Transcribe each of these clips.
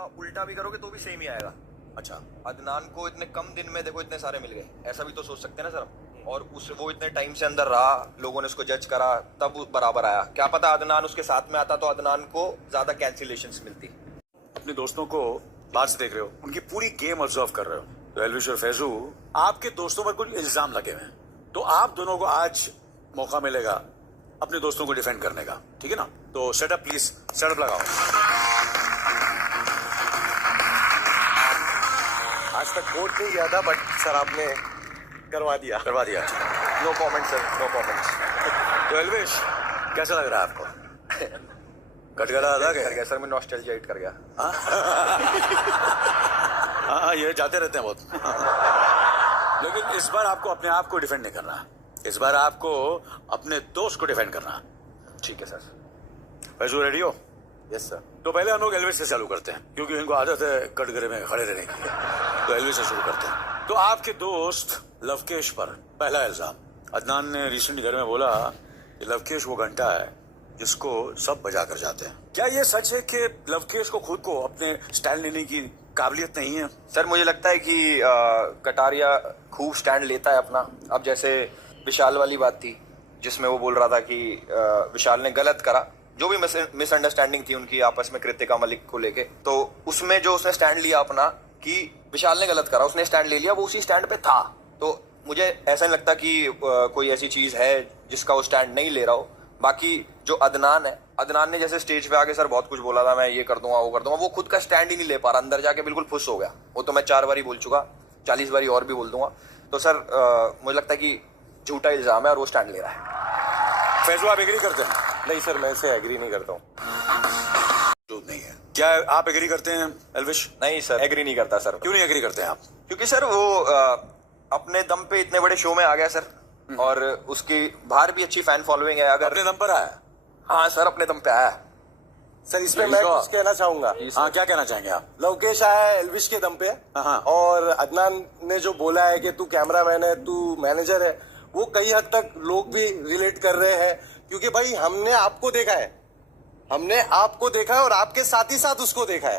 उसका उल्टा भी करोगे तो भी सेम ही आएगा। अच्छा, अदनान को इतने कम दिन में देखो इतने सारे मिल गए, ऐसा भी तो सोच सकते हैं ना सर। और उस वो इतने टाइम से अंदर रहा, लोगों ने उसको जज करा, तब वो बराबर आया। क्या पता अदनान उसके साथ में आता तो अदनान को ज्यादा कैंसिलेशंस मिलती। अपने दोस्तों को बाहर से देख रहे हो, उनकी पूरी गेम ऑब्जर्व कर रहे हो। तो एल्विश और फैजू, आपके दोस्तों पर कुछ इल्जाम लगे हुए हैं, तो आप दोनों को आज मौका मिलेगा अपने दोस्तों को डिफेंड करने का, ठीक है ना? तो सेटअप प्लीज, सेटअप लगाओ। आज तक कोर्ट नहीं गया था, बट सर आपने करवा दिया। No comment sir, no comments. तो एल्विश, कैसा लग रहा है आपको? कटगला अलग कर है गया सर, मैं नॉस्टैल्जिया हिट कर गया। हाँ, ये जाते रहते हैं बहुत। लेकिन इस बार आपको अपने आप को डिफेंड नहीं करना, इस बार आपको अपने दोस्त को डिफेंड करना। ठीक है सर। फैजू, रेडी हो? Yes sir. तो पहले हम लोग एल्विश से चालू करते हैं, क्योंकि इनको आदत है कटघरे में खड़े रहने की। तो एल्विश से शुरू करते हैं। तो आपके दोस्त लवकेश पर पहला इल्जाम, अदनान ने रिसेंटली घर में बोला कि लवकेश वो घंटा है जिसको सब बजा कर जाते हैं। क्या ये सच है कि लवकेश को खुद को अपने स्टैंड लेने की काबिलियत नहीं है? सर मुझे लगता है कि कटारिया खूब स्टैंड लेता है अपना। अब जैसे विशाल वाली बात थी जिसमें वो बोल रहा था कि विशाल ने गलत करा, जो भी मिसअंडरस्टैंडिंग थी उनकी आपस में कृतिका मलिक को लेके, तो उसमें जो उसने स्टैंड लिया अपना कि विशाल ने गलत करा, उसने स्टैंड ले लिया, वो उसी स्टैंड पे था। तो मुझे ऐसा नहीं लगता कि कोई ऐसी चीज है जिसका वो स्टैंड नहीं ले रहा हो। बाकी जो अदनान है, अदनान ने जैसे स्टेज पे आके सर बहुत कुछ बोला था, मैं ये कर दूंगा वो कर दूंगा, वो खुद का स्टैंड ही नहीं ले पा रहा, अंदर जाके बिल्कुल फुस हो गया। वो तो मैं 4 बारी बोल चुका, 40 बारी और भी बोल दूंगा। तो सर मुझे लगता है कि झूठा इल्जाम है और वो स्टैंड ले रहा है। फैजू, आप एग्री करते हैं? नहीं सर, मैं इसे एग्री नहीं करता हूँ। जो नहीं है, क्या आप एग्री करते हैं एल्विश? नहीं सर, एग्री नहीं करता सर। क्यों नहीं एग्री करते हैं आप? क्योंकि सर वो अपने दम पे इतने बड़े शो में आ गया सर, और उसकी बाहर भी अच्छी फैन फॉलोइंग है। अगर अपने दम पर आया? हाँ सर, अपने दम पे आया। सर इसमें मैं कुछ कहना चाहूंगा। हाँ, क्या कहना चाहेंगे आप? लवकेश आया है एल्विश के दम पे, हाँ। और अदनान ने जो बोला है कि तू कैमरामैन है, तू मैनेजर है, वो कई हद तक लोग भी रिलेट कर रहे हैं। क्योंकि भाई हमने आपको देखा है, हमने आपको देखा है और आपके साथ ही साथ उसको देखा है,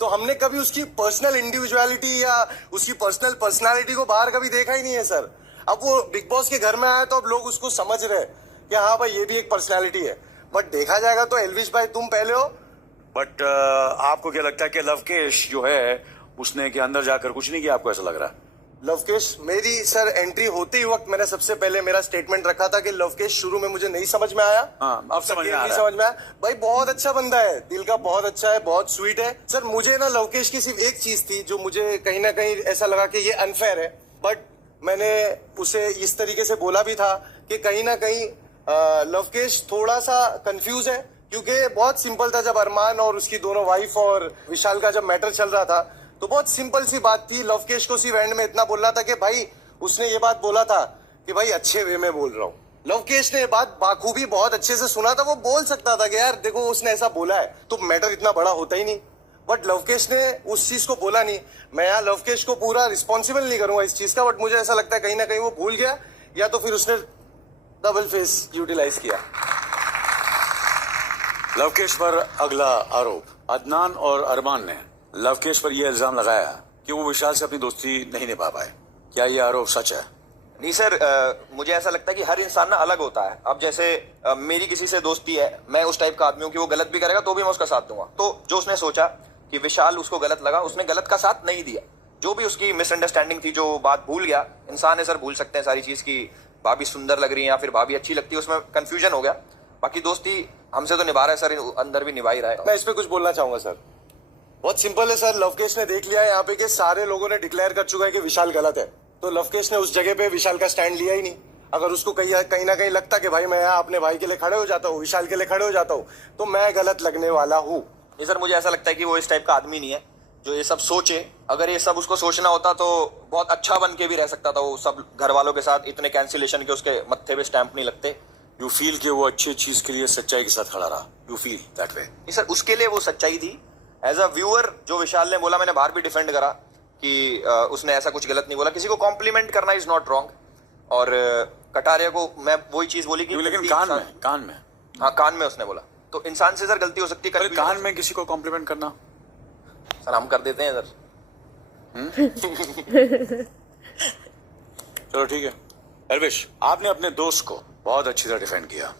तो हमने कभी उसकी पर्सनल इंडिविजुअलिटी या उसकी पर्सनल पर्सनालिटी को बाहर कभी देखा ही नहीं है सर। अब वो बिग बॉस के घर में आया तो अब लोग उसको समझ रहे हैं कि हाँ भाई ये भी एक पर्सनालिटी है। बट देखा जाएगा तो एल्विश भाई तुम पहले हो। बट आपको क्या लगता है कि लवकेश जो है उसने के अंदर जाकर कुछ नहीं किया? आपको ऐसा लग रहा है? लवकेश, मेरी सर एंट्री होते ही वक्त मैंने सबसे पहले मेरा स्टेटमेंट रखा था कि लवकेश शुरू में मुझे नहीं समझ में आया। हाँ, अब समझ में आ नहीं रहा है। समझ में आया। भाई बहुत अच्छा बंदा है, दिल का बहुत अच्छा है, बहुत स्वीट है सर। मुझे ना लवकेश की सिर्फ एक चीज थी जो मुझे कहीं ना कहीं ऐसा लगा कि ये अनफेयर है, बट मैंने उसे इस तरीके से बोला भी था कि कहीं ना कहीं लवकेश थोड़ा सा कंफ्यूज है। क्योंकि बहुत सिंपल था, जब अरमान और उसकी दोनों वाइफ और विशाल का जब मैटर चल रहा था तो बहुत सिंपल सी बात थी। लवकेश को सिर्फ एंड में इतना बोलना था कि भाई, उसने ये बात बोला था कि भाई अच्छे वे में बोल रहा हूँ। लवकेश ने ये बात बाखूबी बहुत अच्छे से सुना था। वो बोल सकता था कि यार देखो उसने ऐसा बोला है तो मैटर इतना बड़ा होता ही नहीं, बट लवकेश ने उस चीज को बोला नहीं। मैं यहाँ लवकेश को पूरा रिस्पॉन्सिबल नहीं करूंगा इस चीज का, बट मुझे ऐसा लगता है कहीं ना कहीं वो भूल गया, या तो फिर उसने डबल फेस यूटिलाइज किया। लवकेश पर अगला आरोप, अदनान और अरमान ने लवकेश पर यह इल्जाम लगाया कि वो विशाल से अपनी दोस्ती नहीं निभा पाए। क्या ये आरोप सच है? नहीं सर, मुझे ऐसा लगता है कि हर इंसान ना अलग होता है। अब जैसे मेरी किसी से दोस्ती है, मैं उस टाइप का आदमी हूँ कि वो गलत भी करेगा तो भी मैं उसका साथ दूंगा। तो जो उसने सोचा कि विशाल उसको गलत लगा, उसने गलत का साथ नहीं दिया। जो भी उसकी मिसअंडरस्टैंडिंग थी, जो बात भूल गया, इंसान है सर, भूल सकते हैं सारी चीज की। भाभी सुंदर लग रही है या फिर भाभी अच्छी लगती है, उसमें कंफ्यूजन हो गया। बाकी दोस्ती हमसे तो निभा रहा है सर, अंदर भी निभा ही रहा है। मैं इस पे कुछ बोलना चाहूंगा सर। बहुत सिंपल है सर, लवकेश ने देख लिया है यहाँ पे कि सारे लोगों ने डिक्लेयर कर चुका है कि विशाल गलत है, तो लवकेश ने उस जगह पे विशाल का स्टैंड लिया ही नहीं। अगर उसको कहीं ना कहीं लगता कि भाई मैं यहाँ अपने भाई के लिए खड़े हो जाता हूँ, विशाल के लिए खड़े हो जाता हूँ, तो मैं गलत लगने वाला हूँ। ये सर मुझे ऐसा लगता है कि वो इस टाइप का आदमी नहीं है जो ये सब सोचे। अगर ये सब उसको सोचना होता तो बहुत अच्छा बन के भी रह सकता था। वो सब घर वालों के साथ इतने कैंसिलेशन के उसके मत्थे पे स्टैंप नहीं लगते। यू फील कि वो अच्छी चीज के लिए सच्चाई के साथ खड़ा रहा? You feel that way? नहीं सर, उसके लिए वो सच्चाई थी। एज अ व्यूअर जो विशाल ने बोला, मैंने बाहर भी डिफेंड करा कि उसने ऐसा कुछ गलत नहीं बोला। किसी को कॉम्प्लीमेंट करना इज नॉट रॉन्ग। और कटारिया को मैं वही चीज बोली कि लेकिन कान में हाँ, कान में उसने बोला तो इंसान से सर गलती हो सकती है। कान में किसी को कॉम्प्लीमेंट करना? सर हम कर देते हैं सर। चलो ठीक है। एल्विश, आपने अपने दोस्त को बहुत अच्छी तरह डिफेंड किया।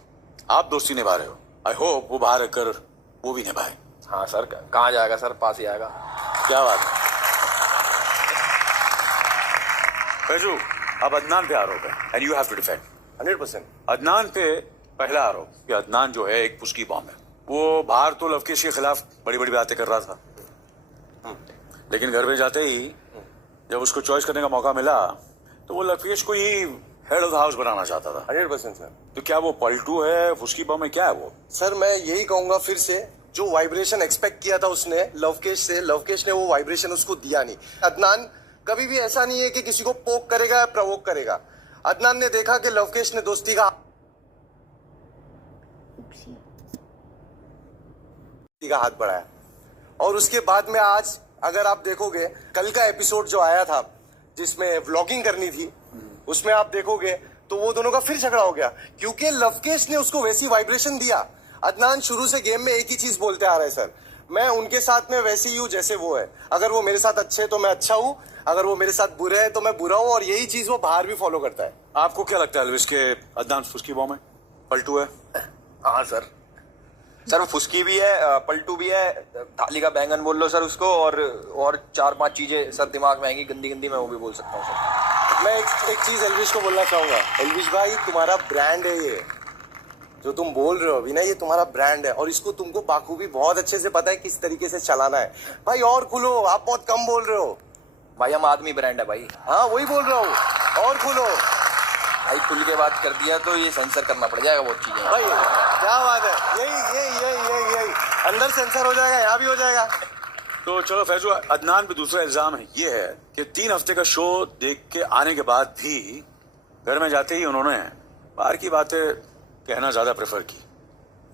आप दोस्ती निभा रहे हो। आई होप वो बाहर रहकर वो भी निभाए। हाँ सर, कहाँ जाएगा सर, पास ही आएगा। क्या बात है। फैजू, अब अदनान पे आरोप है and you have to defend. 100%। Adnan पे पहला आरोप कि अदनान जो है एक पुस्की बॉम्ब है। वो बाहर तो लवकेश के खिलाफ बड़ी बड़ी बातें कर रहा था, लेकिन घर में जाते ही जब उसको चॉइस करने का मौका मिला तो वो लवकेश को ही हेड ऑफ द हाउस बनाना चाहता था। 100% सर। तो क्या वो पलटू है, फुस्की बॉम्ब है, क्या है वो? सर मैं यही कहूंगा फिर से, जो वाइब्रेशन एक्सपेक्ट किया था उसने लवकेश से, लवकेश ने वो वाइब्रेशन उसको दिया नहीं। अदनान कभी भी ऐसा नहीं है कि किसी को पोक करेगा या प्रवोक करेगा। अदनान ने देखा कि लवकेश ने दोस्ती का हाथ बढ़ाया, और उसके बाद में आज अगर आप देखोगे कल का एपिसोड जो आया था जिसमें व्लॉगिंग करनी थी, उसमें आप देखोगे तो वो दोनों का फिर झगड़ा हो गया क्योंकि लवकेश ने उसको वैसी वाइब्रेशन दिया। अदनान शुरू से गेम में एक ही चीज बोलते आ रहे हैं, सर मैं उनके साथ में वैसे ही हूँ जैसे वो है। अगर वो मेरे साथ अच्छे तो मैं अच्छा हूँ, अगर वो मेरे साथ बुरे हैं तो मैं बुरा हूँ, और यही चीज वो बाहर भी फॉलो करता है। आपको क्या लगता है एल्विश के अदनान फुस्की बॉम्ब है, पलटू है? हाँ सर, सर वो फुस्की भी है, पलटू भी है, थाली का बैंगन बोल लो सर उसको, और 4-5 चीजें सर दिमाग में आएंगी गंदी गंदी, मैं वो भी बोल सकता हूँ सर। मैं एक चीज एल्विश को बोलना चाहूंगा। एल्विश भाई, तुम्हारा ब्रांड है ये जो तुम बोल रहे हो अभी ना, ये तुम्हारा ब्रांड है, और इसको तुमको बाखूबी बहुत अच्छे से पता है किस तरीके से चलाना है। भाई और खुलो, आप बहुत कम बोल रहे हो भाई, हम आदमी ब्रांड है भाई। हाँ वही बोल रहा हूँ, और खुलो भाई, खुल के बात कर दिया तो ये सेंसर करना पड़ जाएगा बहुत चीजें भाई। क्या बात है, यही अंदर सेंसर हो जाएगा, यहाँ भी हो जाएगा। तो चलो फैजू, अदनान पे दूसरा इल्जाम है ये है कि 3 हफ्ते का शो देख के आने के बाद भी घर में जाते ही उन्होंने बाहर की बातें कहना ज्यादा प्रेफर की।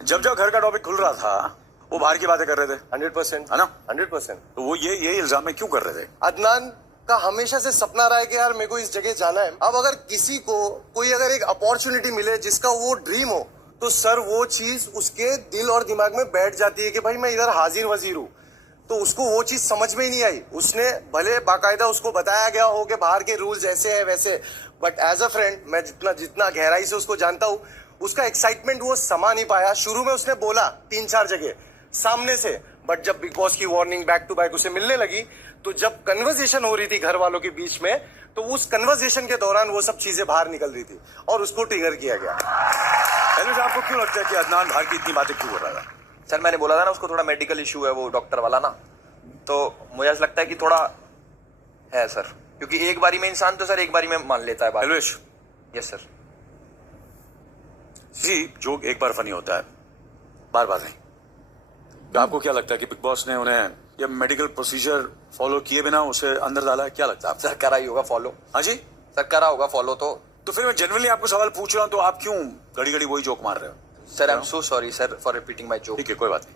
जब जब घर का टॉपिक खुल रहा था वो बाहर की बातें कर रहे थे। 100% है ना? 100%। तो वो ये इल्जाम में क्यों कर रहे थे? अदनान का हमेशा से सपना रहा है कि यार मेरे को इस जगह जाना है। अब अगर किसी को कोई अगर एक अपॉर्चुनिटी मिले जिसका वो ड्रीम हो, तो सर वो चीज उसके दिल और दिमाग में बैठ जाती है कि भाई मैं इधर हाजिर वजीर हूँ। तो उसको वो चीज समझ में ही नहीं आई। उसने भले बाकायदा उसको बताया गया हो कि बाहर के रूल्स ऐसे हैं वैसे, बट एज अ फ्रेंड मैं जितना गहराई से उसको जानता हूँ, उसका एक्साइटमेंट वो समा नहीं पाया। शुरू में उसने बोला 3-4 जगह सामने से, बट जब बिग बॉस की वार्निंग बैक टू बैक उसे मिलने लगी, तो जब कन्वर्सेशन हो रही थी घर वालों के बीच में, तो उस कन्वर्सेशन के दौरान वो सब चीजें बाहर निकल रही थी और उसको ट्रिगर किया गया। एल्विश, आपको क्यों लगता है कि अदनान बाहर की इतनी बातें क्यों कर रहा था? सर मैंने बोला था ना उसको थोड़ा मेडिकल इशू है, वो डॉक्टर वाला ना, तो मुझे ऐसा लगता है कि थोड़ा है सर, क्योंकि एक बारी में इंसान तो सर एक बारी में मान लेता है बात। Elvish, yes sir. जी, जोक एक बार फनी होता है, बार बार नहीं। तो आपको क्या लगता है कि बिग बॉस ने उन्हें ये मेडिकल प्रोसीजर फॉलो किए बिना उसे अंदर डाला है? क्या लगता है आपको? सर करा ही होगा फॉलो। हाँ जी, सर करा होगा फॉलो तो फिर मैं जेन्युइनली आपको सवाल पूछ रहा हूँ, तो आप क्यों घड़ी घड़ी वही जोक मार रहे हो? Sir I am so sorry sir for repeating my joke. ठीक है, कोई बात नहीं।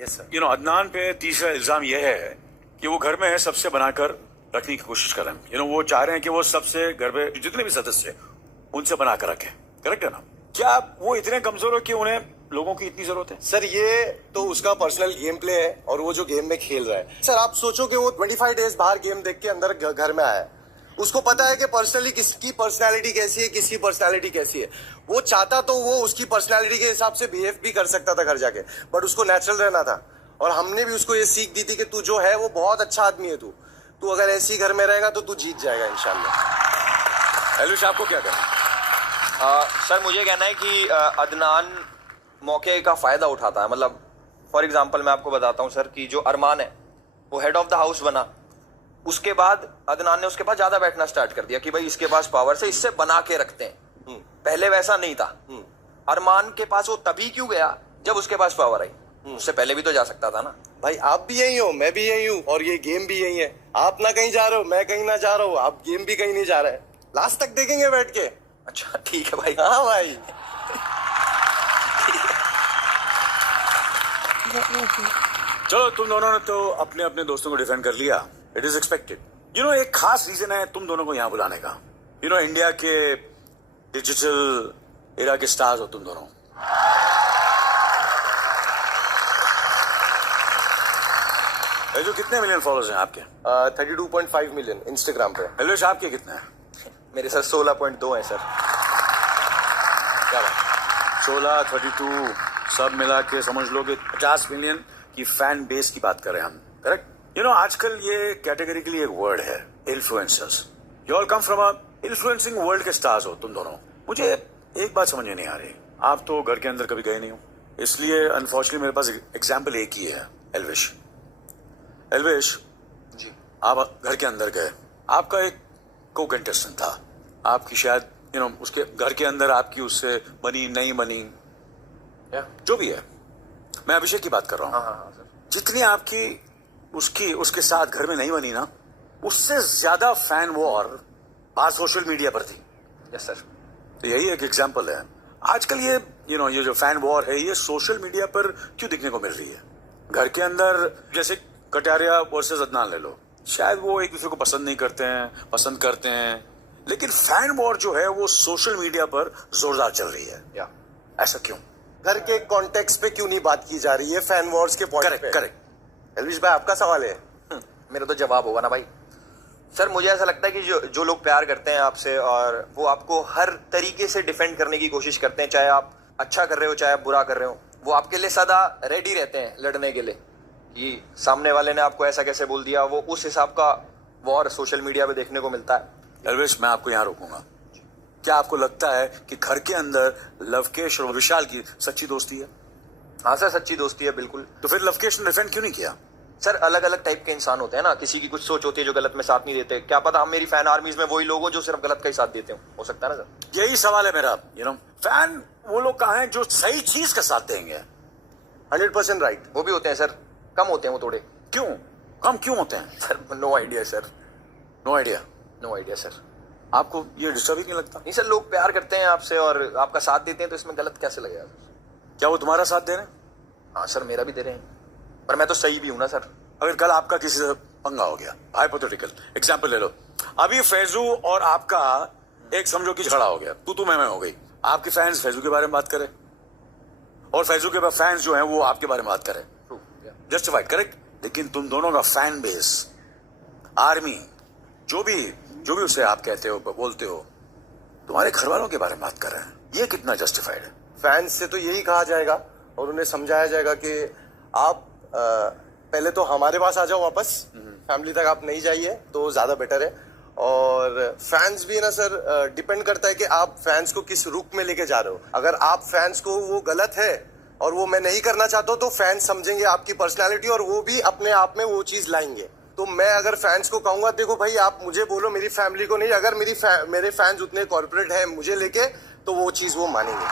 Yes sir. अदनान पे तीसरा इल्जाम यह है कि वो घर में सबसे बनाकर रखने की कोशिश कर रहे हैं। वो चाह रहे हैं कि वो सबसे घर में जितने भी सदस्य हैं उनसे बनाकर रखे। करेक्ट है ना? क्या वो इतने कमजोर हो कि उन्हें लोगों की इतनी जरूरत है? सर ये तो उसका पर्सनल गेम प्ले है और वो जो गेम में खेल रहा है। सर आप सोचो कि वो 25 डेज बाहर गेम देख के अंदर घर में आया है, उसको पता है कि पर्सनली किसकी पर्सनालिटी कैसी है, किसकी पर्सनालिटी कैसी है। वो चाहता तो वो उसकी पर्सनालिटी के हिसाब से बिहेव भी कर सकता था घर जाके, बट उसको नेचुरल रहना था। और हमने भी उसको ये सीख दी थी कि तू जो है वो बहुत अच्छा आदमी है, तू अगर ऐसी घर में रहेगा तो तू जीत जाएगा इंशाल्लाह। एल्विश, आपको क्या कहना है? सर मुझे कहना है कि अदनान मौके का फायदा उठाता है। मतलब फॉर एग्जांपल मैं आपको बताता हूँ सर कि जो अरमान है वो हेड ऑफ द हाउस बना, उसके बाद अदनान ने उसके पास ज्यादा बैठना स्टार्ट कर दिया कि भाई इसके पास पावर से इससे बना के रखते हैं। पहले वैसा नहीं था। अरमान के पास वो तभी क्यों गया जब उसके पास पावर आई, उससे पहले भी तो जा सकता था ना। भाई आप भी यही हो, मैं भी यही हूँ, और ये गेम भी यही है। आप ना कहीं जा रहे हो, मैं कहीं ना जा रहा हूँ, आप गेम भी कहीं नहीं जा रहे हैं। लास्ट तक देखेंगे बैठ के। अच्छा ठीक है भाई। हाँ भाई। चलो, तुम दोनों ने तो अपने अपने दोस्तों को डिफेंड कर लिया। It is expected. एक खास रीजन है तुम दोनों को यहाँ बुलाने का। इंडिया के डिजिटल एरा के स्टार्स हो तुम दोनों। जो कितने मिलियन फॉलोअर्स हैं आपके? 32.5 मिलियन इंस्टाग्राम पे। एल्वेश आपके कितने हैं? मेरे सर 16.2 हैं सर। क्या बात, 16, 32 सब मिला के समझ लो कि 50 मिलियन की फैन बेस की बात कर रहे हैं हम, करेक्ट? आजकल ये कैटेगरी के लिए एक वर्ड है, influencers. You all come from a influencing world के स्टार्स हो तुम दोनों। मुझे एक बात समझ में नहीं आ रही, आप तो घर के अंदर कभी गए नहीं हो, इसलिए अनफॉर्चुनेटली मेरे पास एग्जाम्पल एक ही है। एल्वेश जी। आप घर के अंदर गए, आपका एक को कंटेस्टेंट था, आपकी शायद उसके घर के अंदर आपकी उससे बनी नहीं बनी, जो भी है, मैं अभिषेक की बात कर रहा हूँ। हाँ सर। जितनी आपकी उसके साथ घर में नहीं बनी ना, उससे ज्यादा फैन वॉर बाहर सोशल मीडिया पर थी। Yes sir. तो यही एक एग्जांपल है। आजकल ये ये जो फैन वॉर है, ये सोशल मीडिया पर क्यों दिखने को मिल रही है? घर के अंदर जैसे कटारिया वर्सेस अदनान ले लो, शायद वो एक दूसरे को पसंद नहीं करते हैं, पसंद करते हैं, लेकिन फैन वॉर जो है वो सोशल मीडिया पर जोरदार चल रही है। या ऐसा क्यों? घर के कॉन्टेक्स्ट पे क्यों नहीं बात की जा रही है फैन वॉर्स के पॉइंट पे? करेक्ट। एल्विश भाई, आपका सवाल है। मेरा तो जवाब होगा ना भाई। सर मुझे ऐसा लगता है कि जो लोग प्यार करते हैं आपसे और वो आपको हर तरीके से डिफेंड करने की कोशिश करते हैं, चाहे आप अच्छा कर रहे हो चाहे आप बुरा कर रहे हो, वो आपके लिए सदा रेडी रहते हैं लड़ने के लिए कि सामने वाले ने आपको ऐसा कैसे बोल दिया। वो उस हिसाब का वॉर सोशल मीडिया पे देखने को मिलता है। एल्वेश, मैं आपको यहाँ रोकूंगा। क्या आपको लगता है कि घर के अंदर लवकेश और विशाल की सच्ची दोस्ती है? हाँ सर, सच्ची दोस्ती है बिल्कुल। तो फिर लवकेश ने डिफेंड क्यों नहीं किया? सर अलग अलग टाइप के इंसान होते हैं ना, किसी की कुछ सोच होती है जो गलत में साथ नहीं देते। क्या पता हम मेरी फैन आर्मीज में वही लोग हो जो सिर्फ गलत का ही साथ देते हो सकता है ना सर। यही सवाल है मेरा। फैन वो लोग कहाँ हैं जो सही चीज का साथ देंगे? 100% राइट। वो भी होते हैं सर, कम होते हैं वो थोड़े। क्यों कम क्यों होते हैं? Sir no idea sir, no idea. No idea sir. आपको ये डिस्टर्ब ही नहीं लगता? नहीं सर, लोग प्यार करते हैं आपसे और आपका साथ देते हैं तो इसमें गलत कैसे लगेगा सर? क्या वो तुम्हारा साथ दे रहे हैं? हाँ सर, मेरा भी दे रहे हैं, पर मैं तो सही भी हूं ना सर। अगर कल आपका किसी से पंगा हो गया, हाइपोथेटिकल एग्जांपल ले लो, अभी फैजू और आपका एक समझो कि झगड़ा हो गया, तू मैं हो गई, आपके फैंस फैजू के बारे में बात करें और फैजू के फैंस जो हैं वो आपके बारे में बात करें, जस्टिफाइड, करेक्ट? लेकिन तुम दोनों का फैन बेस, आर्मी, जो भी उसे आप कहते हो बोलते हो, तुम्हारे घर वालों के बारे में बात कर रहे हैं, ये कितना जस्टिफाइड है? फैंस से तो यही कहा जाएगा और उन्हें समझाया जाएगा कि आप पहले तो हमारे पास आ जाओ वापस, फैमिली तक आप नहीं जाइए तो ज्यादा बेटर है। और फैंस भी ना सर, डिपेंड करता है कि आप फैंस को किस रुख में लेके जा रहे हो। अगर आप फैंस को वो गलत है और वो मैं नहीं करना चाहता हूं तो फैंस समझेंगे आपकी पर्सनालिटी और वो भी अपने आप में वो चीज लाएंगे। तो मैं अगर फैंस को कहूंगा देखो भाई आप मुझे बोलो, मेरी फैमिली को नहीं, अगर मेरे फैंस उतने कॉर्पोरेट है मुझे लेके, तो वो चीज वो मानेंगे।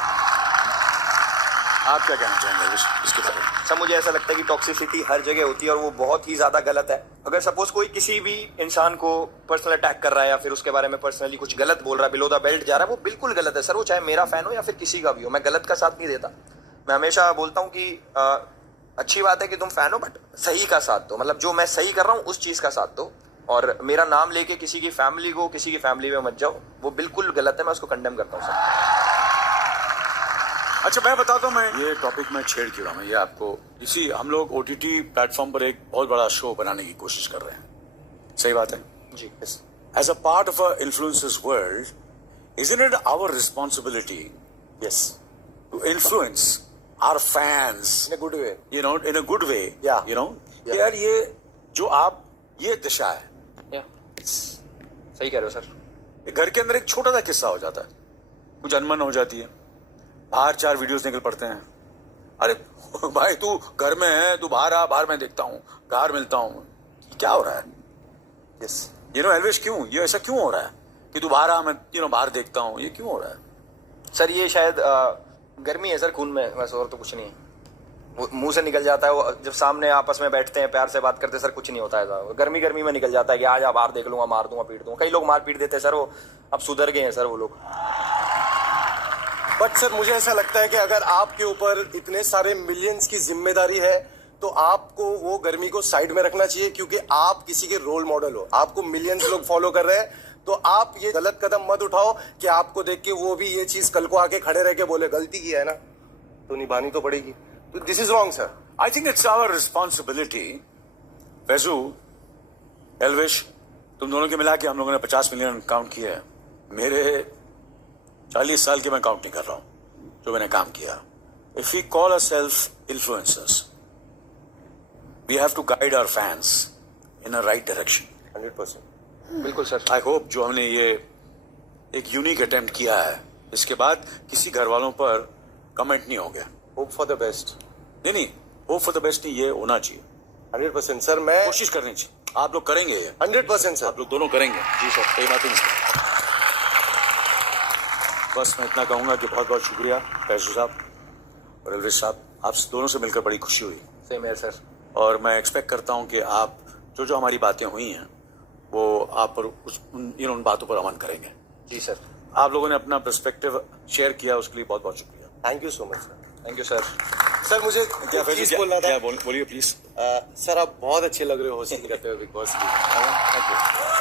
आप क्या कहना चाहेंगे इसके बारे में? सर मुझे ऐसा लगता है कि टॉक्सिसिटी हर जगह होती है और वो बहुत ही ज्यादा गलत है। अगर सपोज कोई किसी भी इंसान को पर्सनल अटैक कर रहा है या फिर उसके बारे में पर्सनली कुछ गलत बोल रहा है, बिलो द बेल्ट जा रहा है, वो बिल्कुल गलत है सर। वो चाहे मेरा फैन हो या फिर किसी का भी हो, मैं गलत का साथ नहीं देता। मैं हमेशा बोलता हूँ कि अच्छी बात है कि तुम फैन हो, बट सही का साथ दो। मतलब जो मैं सही कर रहा हूँ उस चीज का साथ दो, और मेरा नाम लेके किसी की फैमिली में मत जाओ, वो बिल्कुल गलत है। मैं उसको कंडेम करता हूँ सर। अच्छा, मैं बताता हूँ, मैं ये टॉपिक में छेड़ क्यों रहा हूँ, ये आपको इसी हम लोग OTT प्लेटफॉर्म पर एक बहुत बड़ा शो बनाने की कोशिश कर रहे हैं, सही बात है जी। As a part of a influencers world, isn't it our responsibility yes to influence our fans in a good way, in a good way, Yeah. कि यार ये जो आप ये दिशा है, सही कह रहे हो सर। घर के अंदर एक छोटा सा किस्सा हो जाता है, कुछ अनबन हो जाती है, बाहर 4 वीडियोस निकल पड़ते हैं, अरे भाई तू घर में है, तू बाहर आ, बाहर मैं देखता हूँ, बाहर मिलता हूँ, क्या हो रहा है? यस एल्वेश, क्यों ये ऐसा क्यों हो रहा है कि तू बाहर आ, मैं बाहर देखता हूँ, ये क्यों हो रहा है? सर ये शायद गर्मी है सर खून में, बस और तो कुछ नहीं है। वो मुंह से निकल जाता है, वो जब सामने आपस में बैठते हैं प्यार से बात करते हैं सर, कुछ नहीं होता है। गर्मी में निकल जाता है कि आज आप बाहर देख लूंगा, मार दूंगा, पीट दूंगा। कई लोग मार पीट देते हैं सर, वो अब सुधर गए हैं सर वो लोग। बट सर मुझे ऐसा लगता है कि अगर आपके ऊपर इतने सारे मिलियंस की जिम्मेदारी है तो आपको वो गर्मी को साइड में रखना चाहिए, क्योंकि आप किसी के रोल मॉडल हो, आपको मिलियंस लोग फॉलो कर रहे हैं। तो आप ये गलत कदम मत उठाओ कि आपको देख के वो भी ये चीज कल को आके खड़े रह के बोले गलती की है ना तो निभानी तो पड़ेगी। तो this is wrong sir. I think it's our responsibility Faizu, Elvish, तुम दोनों के मिला के हम लोगों ने 50 मिलियन काउंट किया है। मेरे 40 साल के मैं काउंट नहीं कर रहा हूं जो मैंने काम किया। If we call ourselves influencers, we have to guide our fans in a right direction. 100%। बिल्कुल सर। आई होप जो हमने ये एक यूनिक अटेम्प्ट किया है, इसके बाद किसी घर वालों पर कमेंट नहीं होंगे। Hope for the best. नहीं, होप फॉर द बेस्ट नहीं, ये होना चाहिए, 100% सर। मैं कोशिश करनी चाहिए। आप लोग करेंगे ये, 100% सर। आप लोग दोनों करेंगे। जी सर, कोई बात नहीं। बस मैं इतना कहूंगा कि बहुत बहुत शुक्रिया फैजू साहब और एलविश साहब, आप दोनों से मिलकर बड़ी खुशी हुई। सेम है सर। और मैं एक्सपेक्ट करता हूं कि आप जो हमारी बातें हुई हैं वो आप पर उन बातों पर अमल करेंगे। जी सर। आप लोगों ने अपना पर्सपेक्टिव शेयर किया, उसके लिए बहुत बहुत शुक्रिया। Thank you so much sir. Thank you sir. Sir मुझे क्या एक चीज बोलना था। बोलिए प्लीज। सर आप बहुत अच्छे लग रहे हो होस्टिंग करते हुए बिग बॉस की। Thank you.